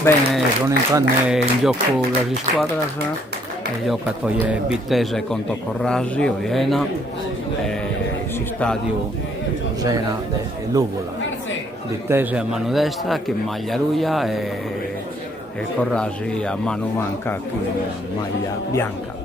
Bene, sono entrate in gioco le squadre, il giocatori è Vitesse contro Corrasi, Oriena, si stadio Zena e Lugola. Vitesse a mano destra che maglia ruja e Corrasi a mano manca che maglia bianca.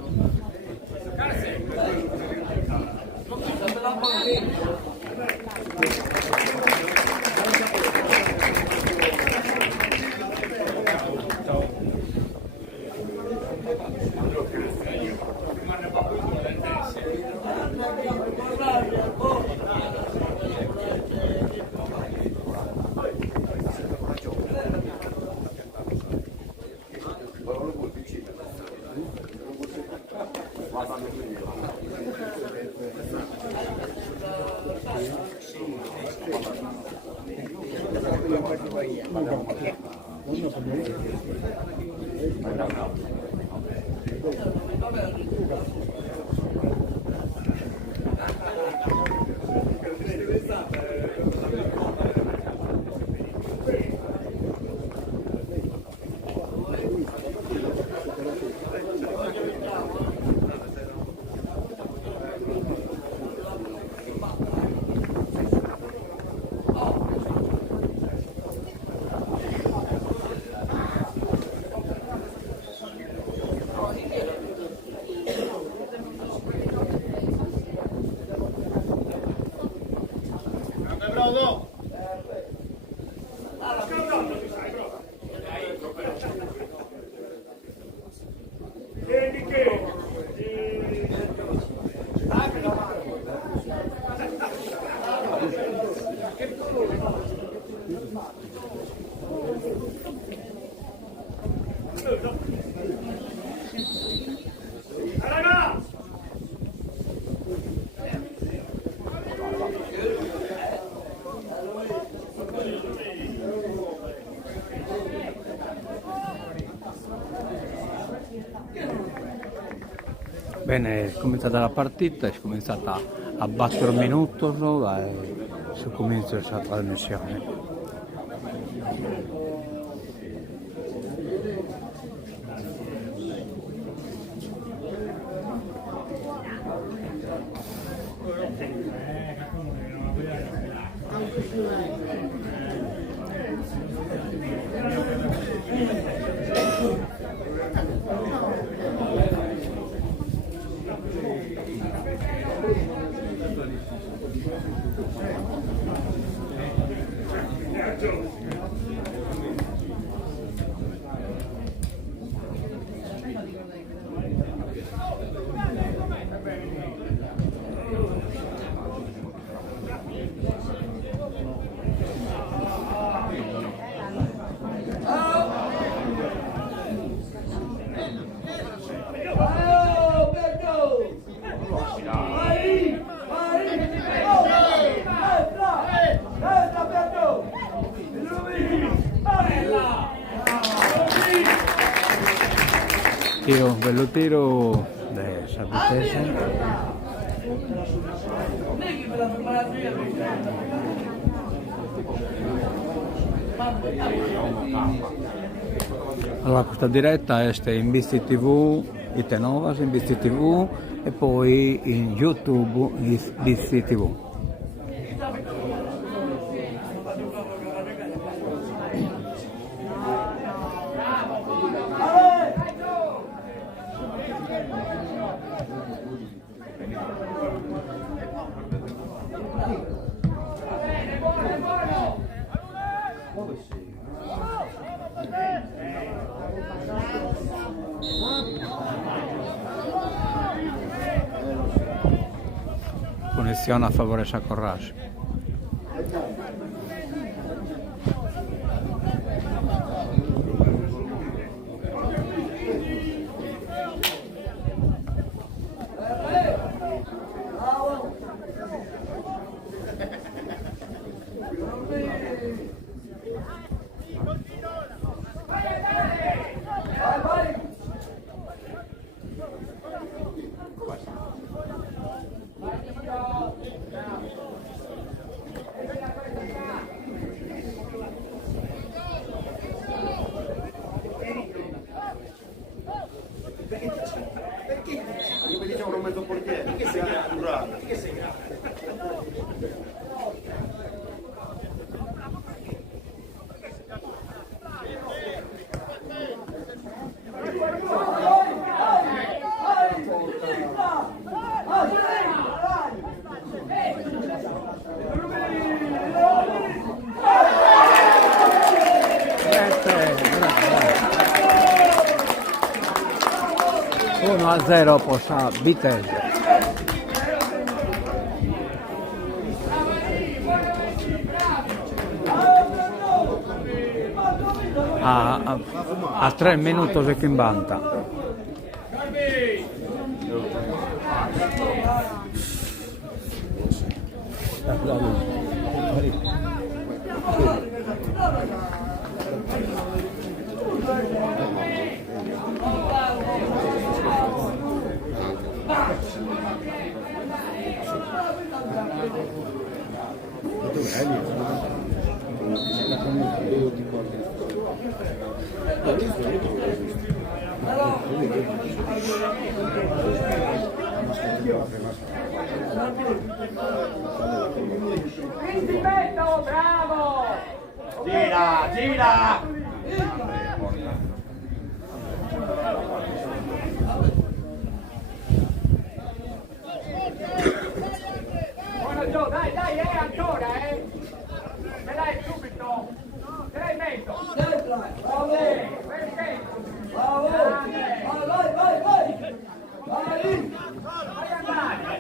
Bene, è cominciata la partita, è cominciata a 4 minuti e si comincia la trasmissione. Tiro, bello tiro de Sabitese. Allora questa diretta è in BC TV, Ite Novas in BC TV e poi in YouTube in BC TV. Punizione a favore Sacorrasi. Perché diciamo un mezzo portiere? Perché sei curato? Perché sei Uno a 0 posa Vitesse. A 3 minuti se che invanta. bravo! Gira, gira! Buono Gio, dai, ancora, me dai subito! Ce l'hai in mezzo! Bravo! Vai! Vai andare!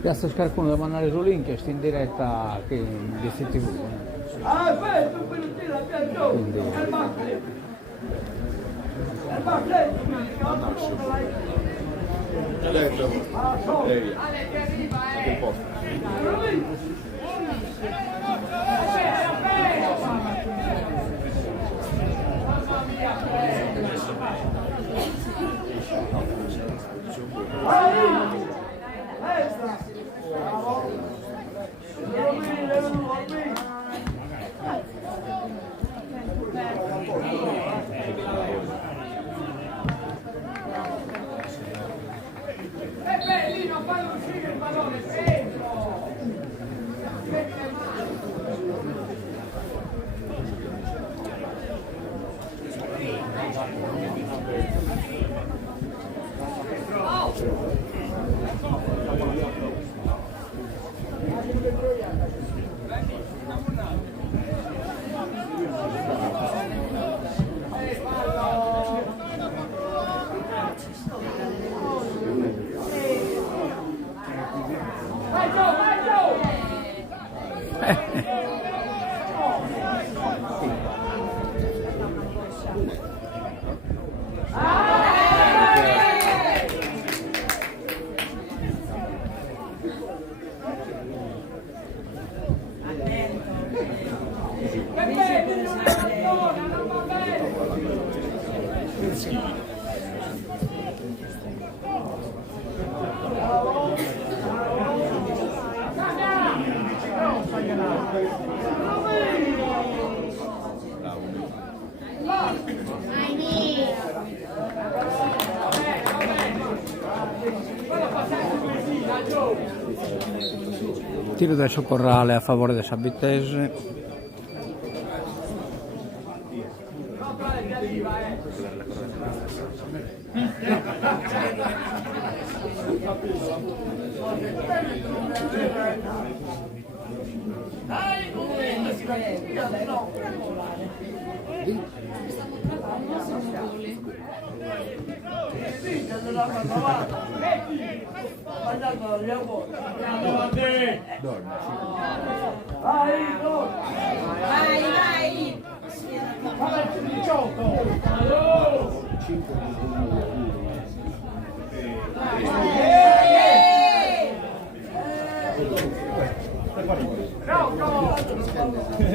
Piazza Scarpone devo andare su Linkest in diretta qui in DCTV. Questo quello che la piazza! Adesso, lei, a che posto? Lino, fallo uscire il pallone, dentro! Tiro del corrale a favore del Sabitese.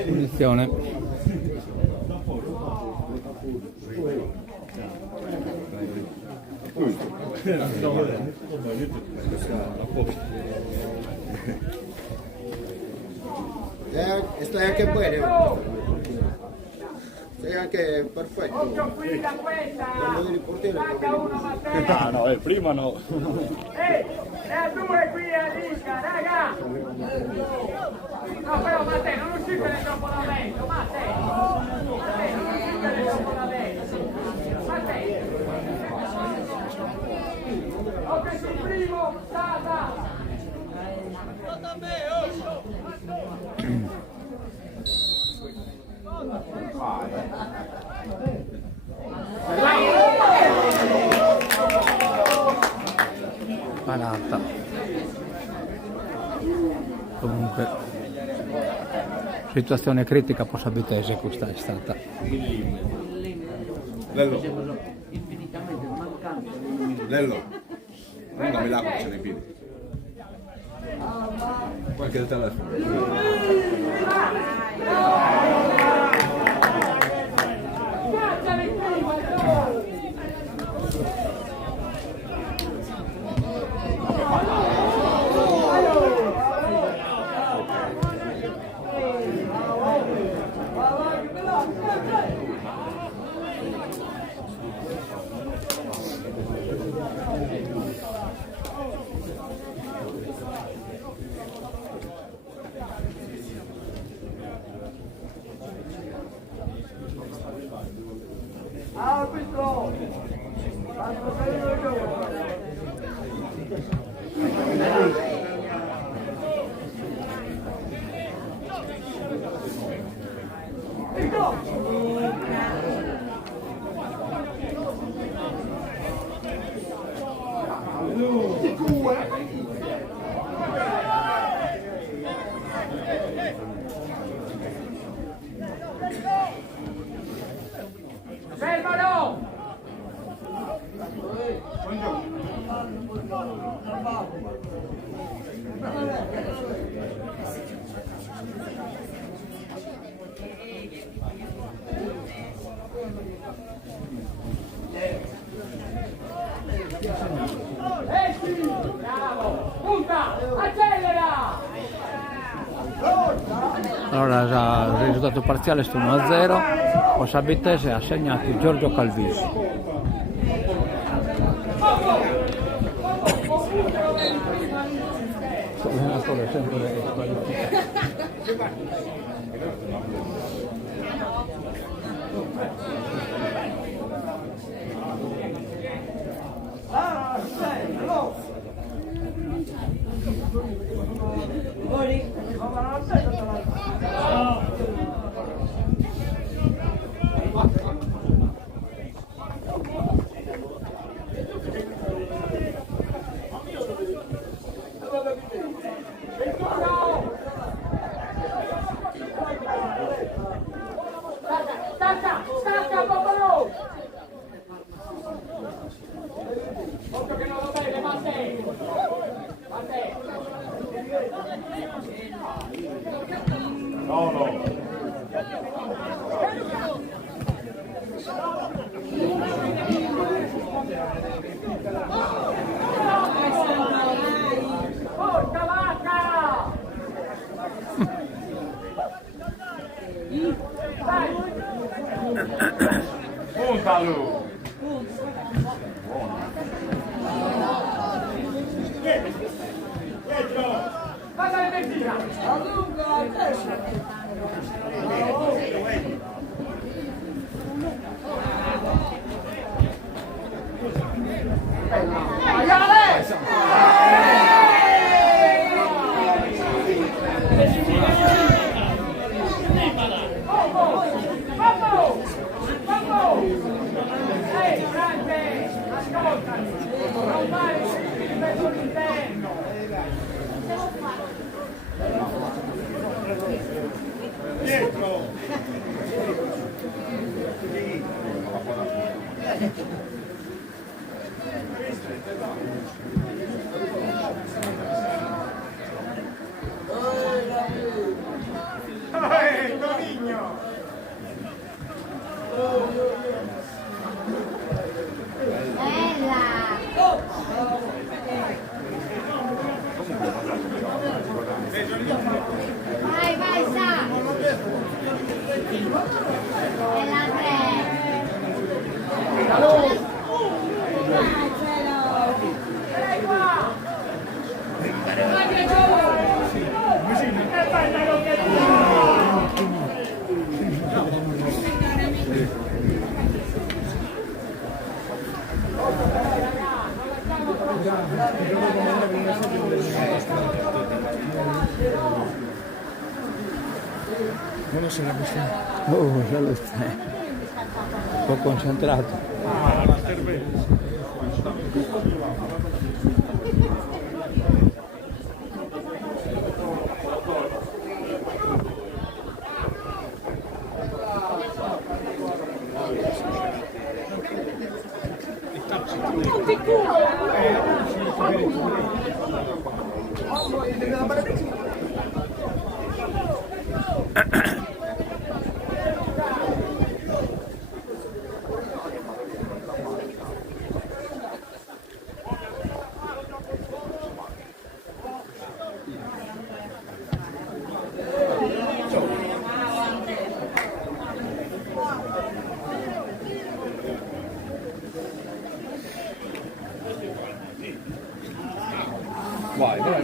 Punizione. Esto es anche buono. Sei anche perfetto. Occhio qui da questa! Manca uno Matteo! Ah no, prima no. E a due qui a Lisca, raga! No però Matteo, non uscite troppo da vento, Matteo! Matteo, non uscite troppo da vento! Matteo! Occhio sul primo, Sata! Parata. Comunque situazione critica per Sabitese questa è stata. Lello. Lello. Non mi lavo c'è nei piedi. Qualche del telefono. Arbitro! Fermalo! Bravo! Punta! Accelera! Allora il risultato parziale è 1-0, o Sabitese ha segnato Giorgio Calvisi. L'allenatore sempre Stacca, Popolo! Occhio che non va bene, Matteo! Matteo! No, no. Porca vacca! Bravo! Vai dalla benzina! Vai, Ale! Ehi, Franche, ascoltami, non fare il pezzo all'interno. Dietro! Tonigno! Vai, vai, sa! È la 3! Ehi qua! Buonasera, Cristiano. Oh, già lo stai. Un po' concentrato.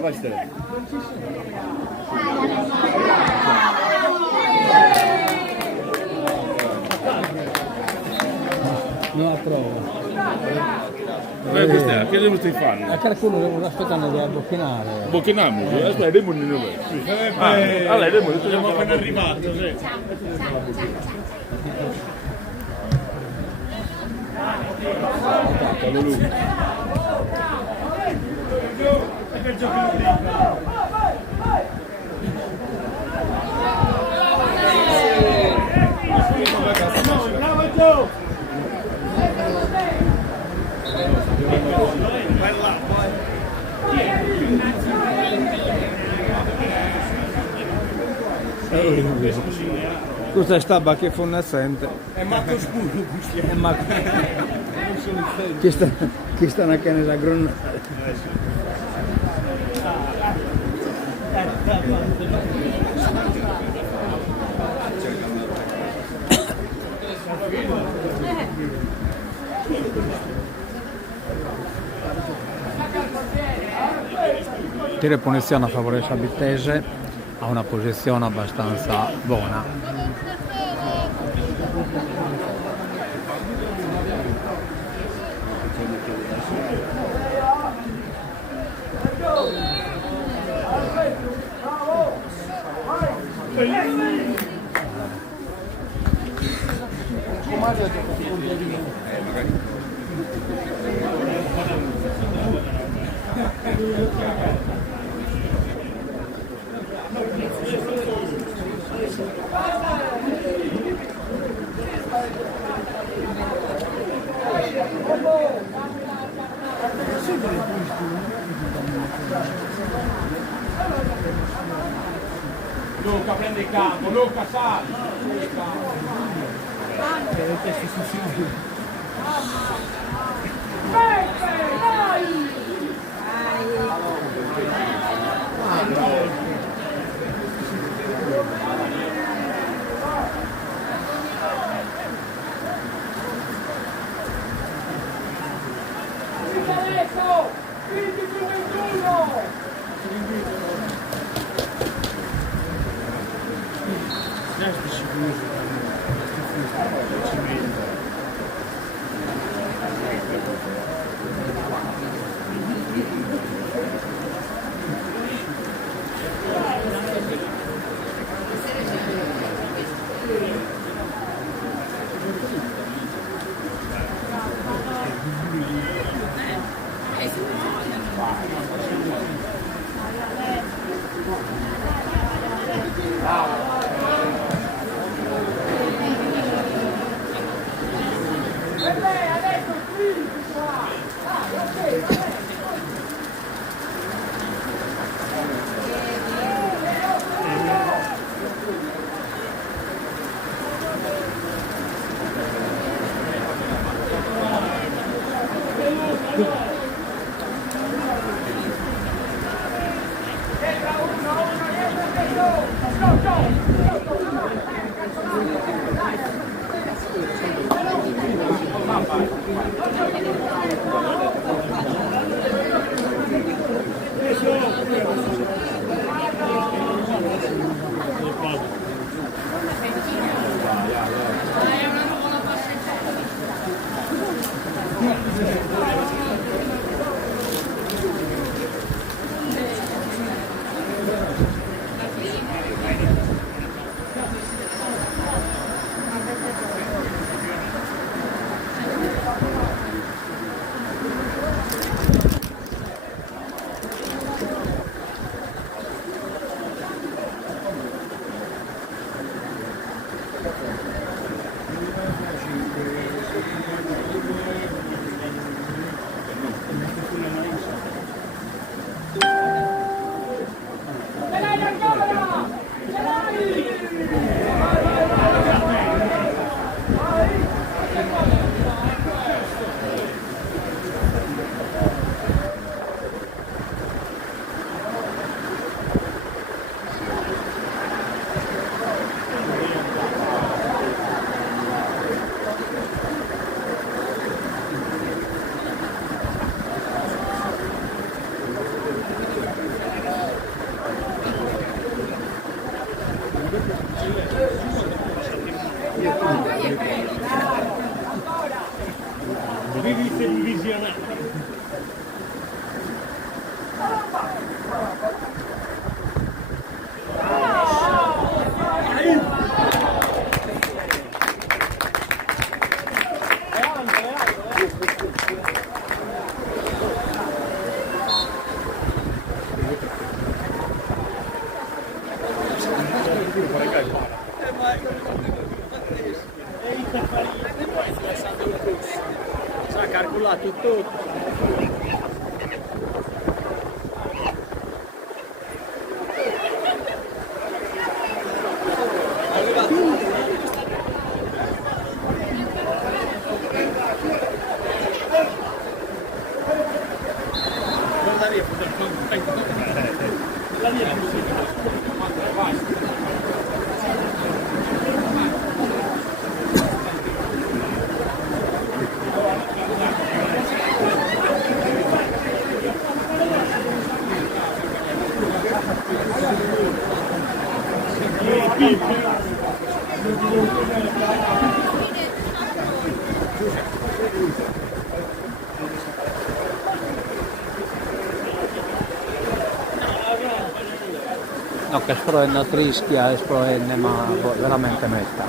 Vai Stefano. Non approvo. Cristiano, che devo fare? A qualcuno devo aspettare di abbocchinare. Bocchiniamo, aspetta, Demon non è. Allora, Demon, siamo appena arrivati, sì. Questa è staba che fu un assente. È matto scuro. Chi sta una canna da gronna. Tiro e punizione a favore del Sabittese, ha una posizione abbastanza buona. Luca, prendi il campo, Luca, sali! testi sicuri. Riviste visionate. Sa calcolato tutto. No, che sproena trischia e sproenne, ma veramente metta.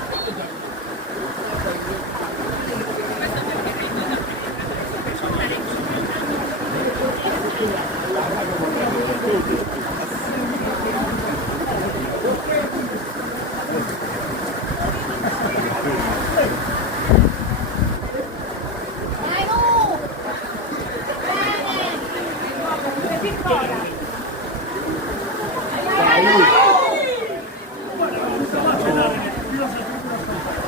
Dai, mu! Bene!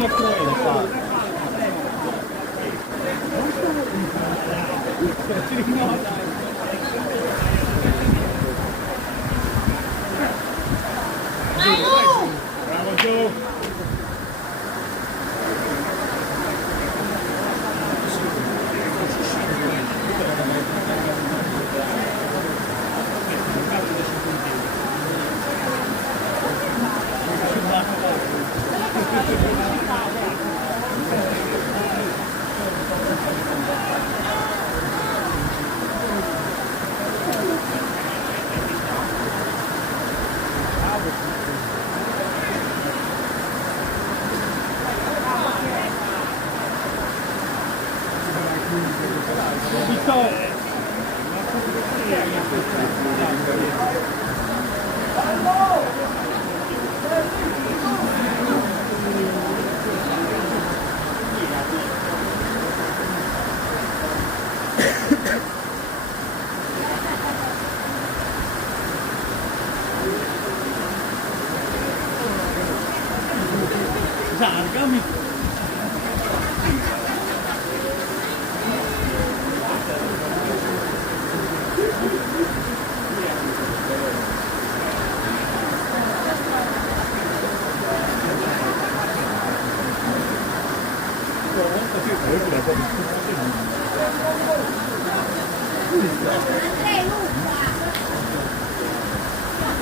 Bravo Gio!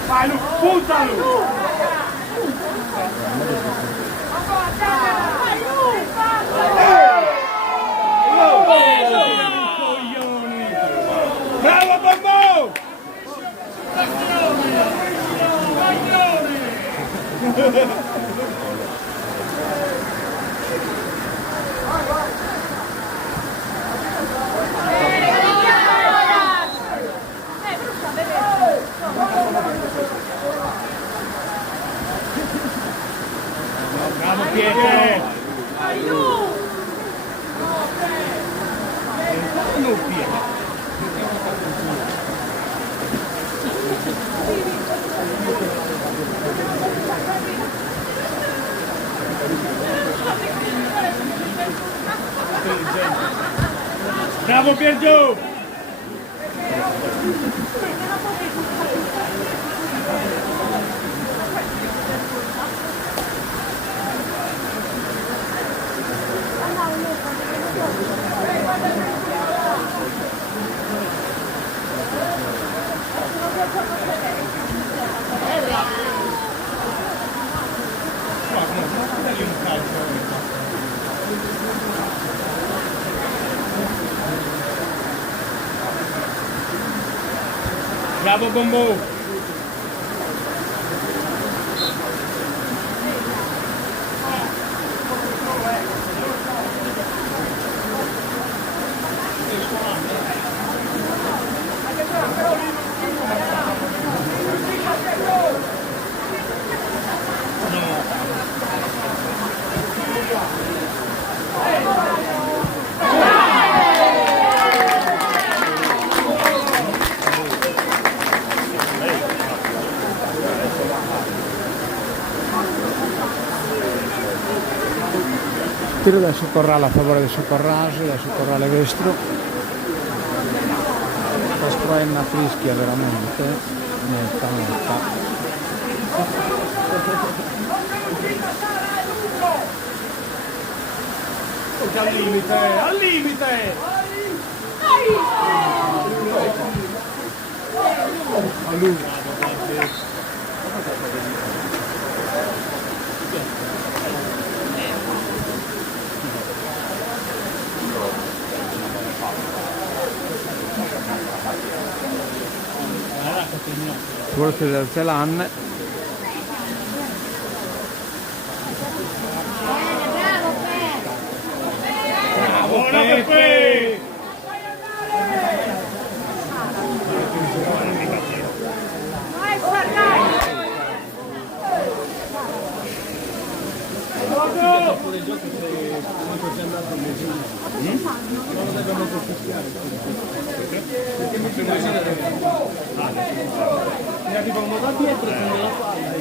Vai Lu, punta Lu! Bravo Bambò! Bravo Pietro! Non Pietro! Bravo Piergio! Bravo Bombo! Tiro del Socorral a favore del Socorrasi, del Socorrale Vestro. Questo è una fischia veramente, netta. Al limite! Al limite! A lui! Forse del Zelan. Bravo Peppe! Arrivano da dietro con la palla.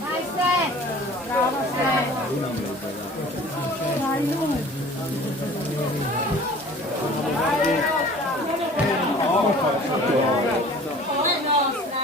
Vai Ste! Bravo Ste! Vai Lu! È nostra!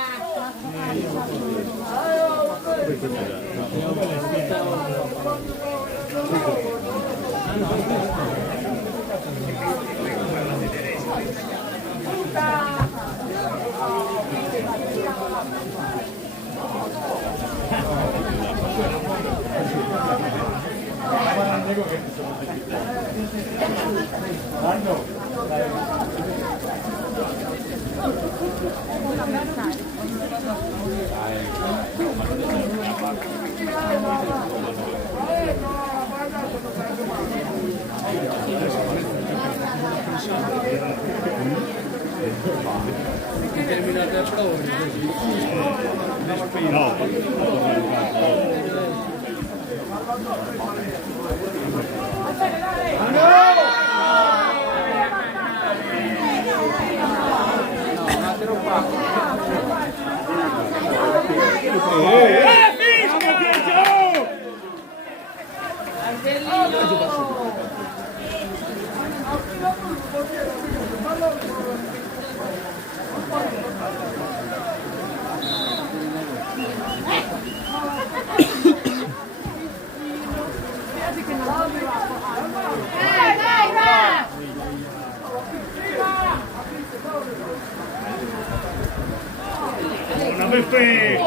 Una Beppe!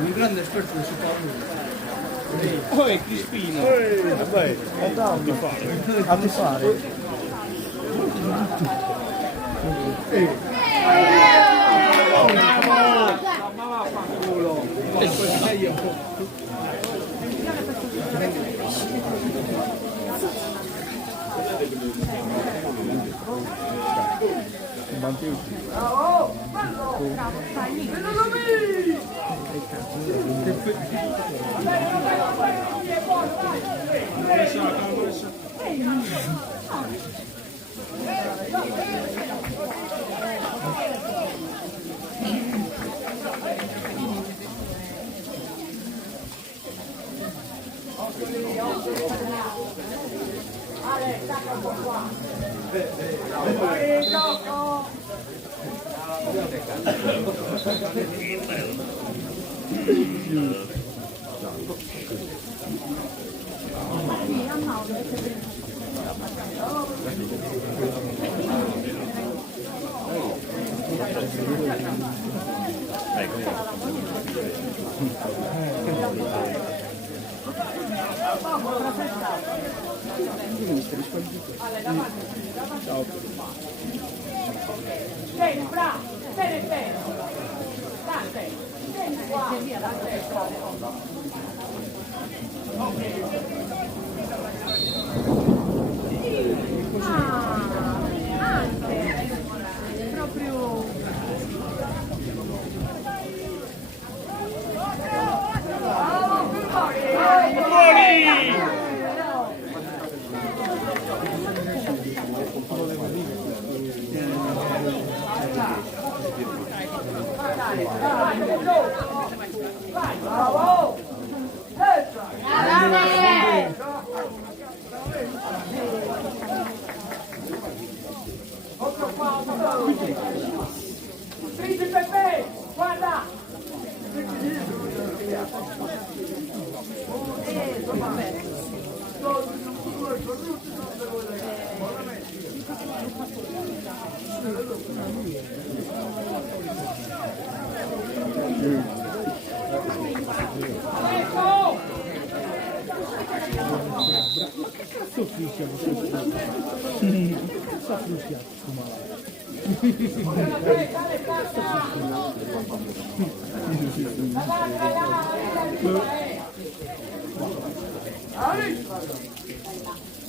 Un grande esperto di Super. Oh, è Crispino! Vabbè, a ti fare. Vieni, bravo, bene, bene. Dante, vieni qua. Anche proprio Bravo! Principe Pepe, guarda!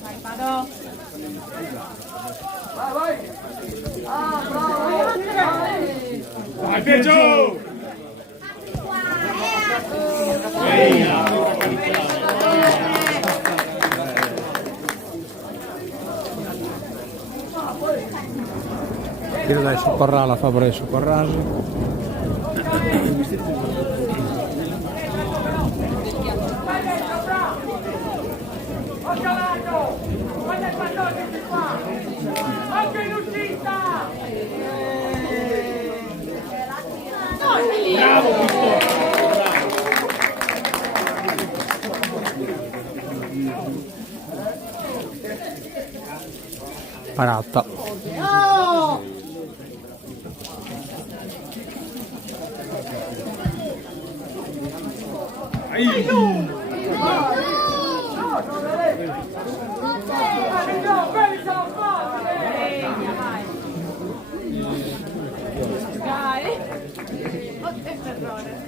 Vai, vado. Vai, vai. Ah, bravo. Vai Pietro! Tiro dai su Corrala a favore su Corrasi. Ho calato! Guarda il pallone di qua! Anche in uscita! Parata. Dai. Ho detto errore.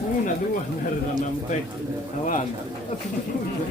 Una, due, andare un pezzo avanti.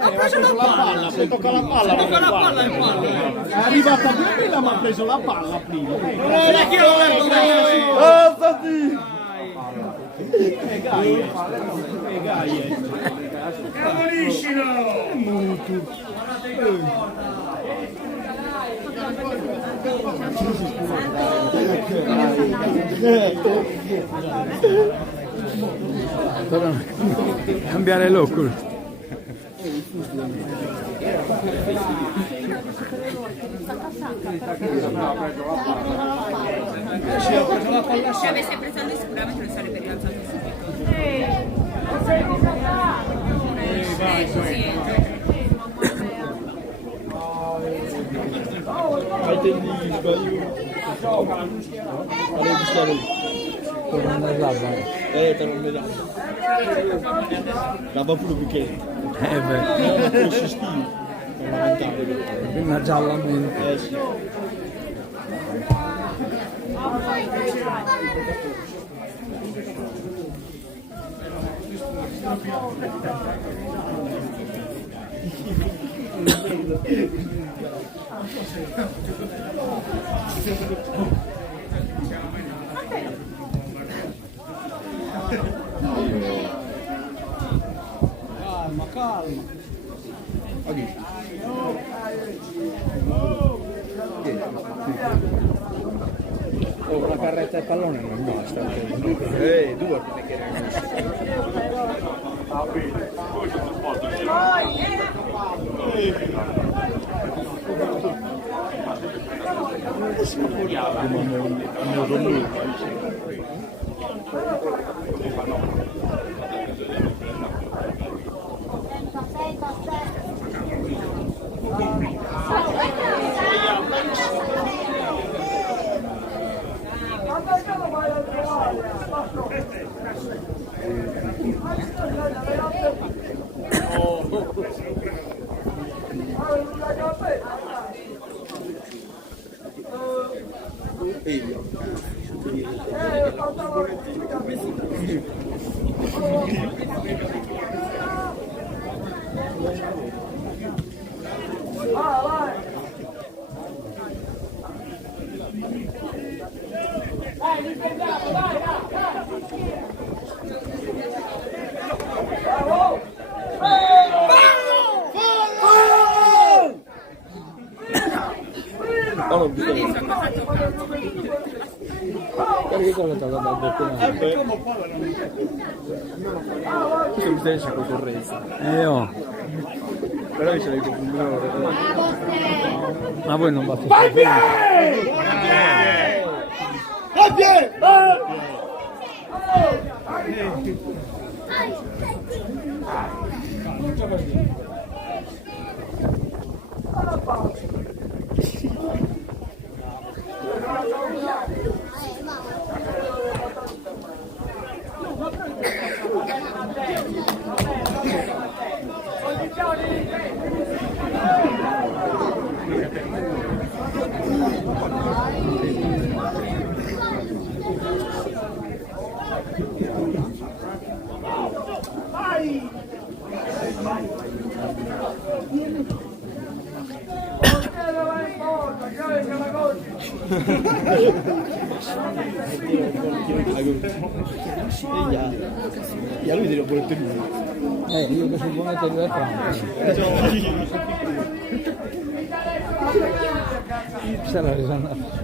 Ha preso la palla, Se tocca la palla, tocca la palla in mano. è arrivata prima ma ha preso la palla prima. Non è che io ho Alzati! Cambiare l'oculo. Se avesse preso lui sicuramente non sarebbe rialzato subito. Fai tendini, sbaglio. Allora, gustare lì. Te non mi dà. Dava pure perché. Beh, Pure assistivo. Fondamentale. prima gialla almeno. Sì. Calma, calma. Oh, una carretta e pallone non basta. Due. Perché cosa ti ha dato questo mi stai dicendo concorrenza. Oh. Però io ce l'ho con Ma voi non basta. E a lui devo pure tenere. Io che sono buono a tenere Franco. Sarà risanato.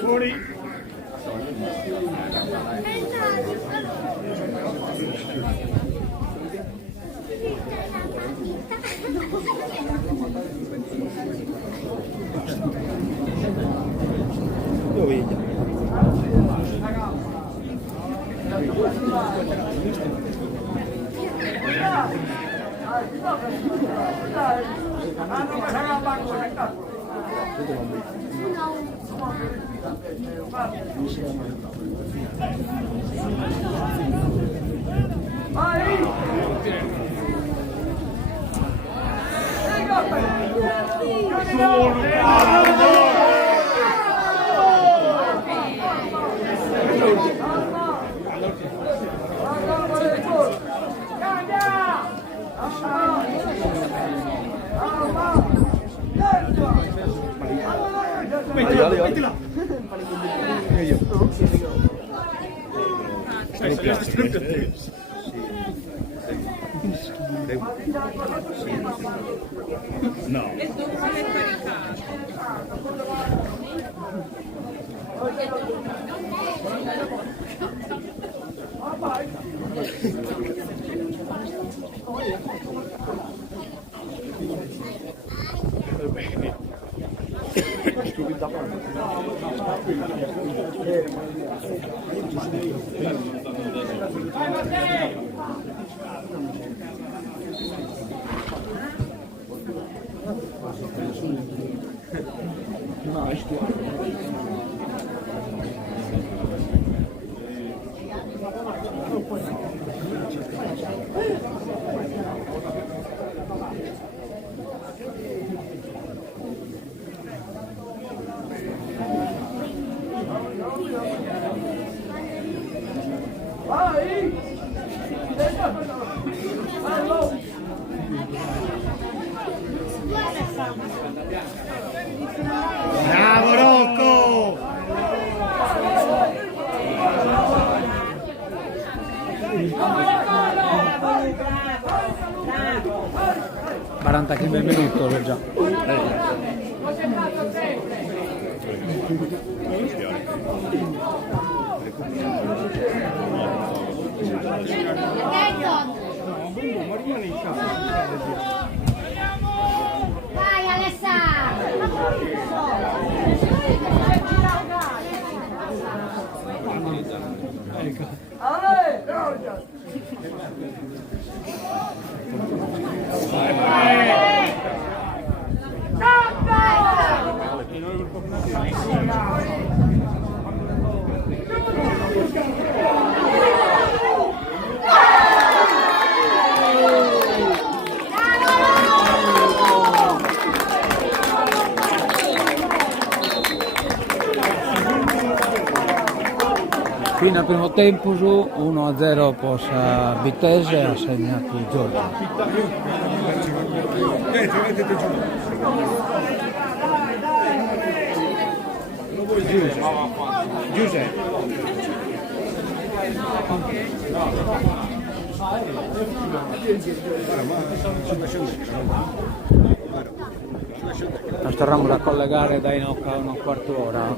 Fuori. Dove mettila. No. E tu sei caricato. Vai Matteo! Bravo Rocco! 45 minuti già. Concentrato sempre! Vai Alessà! Fino al primo tempo su 1-0 posa Vitesse, ha segnato Giorgio. Giuseppe. Ci staremo da collegare da Inoca una quarto d'ora.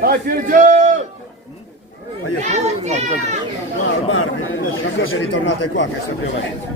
Dai Fiorgio! No, al bar, la cosa è ritornata qua che sta piovendo.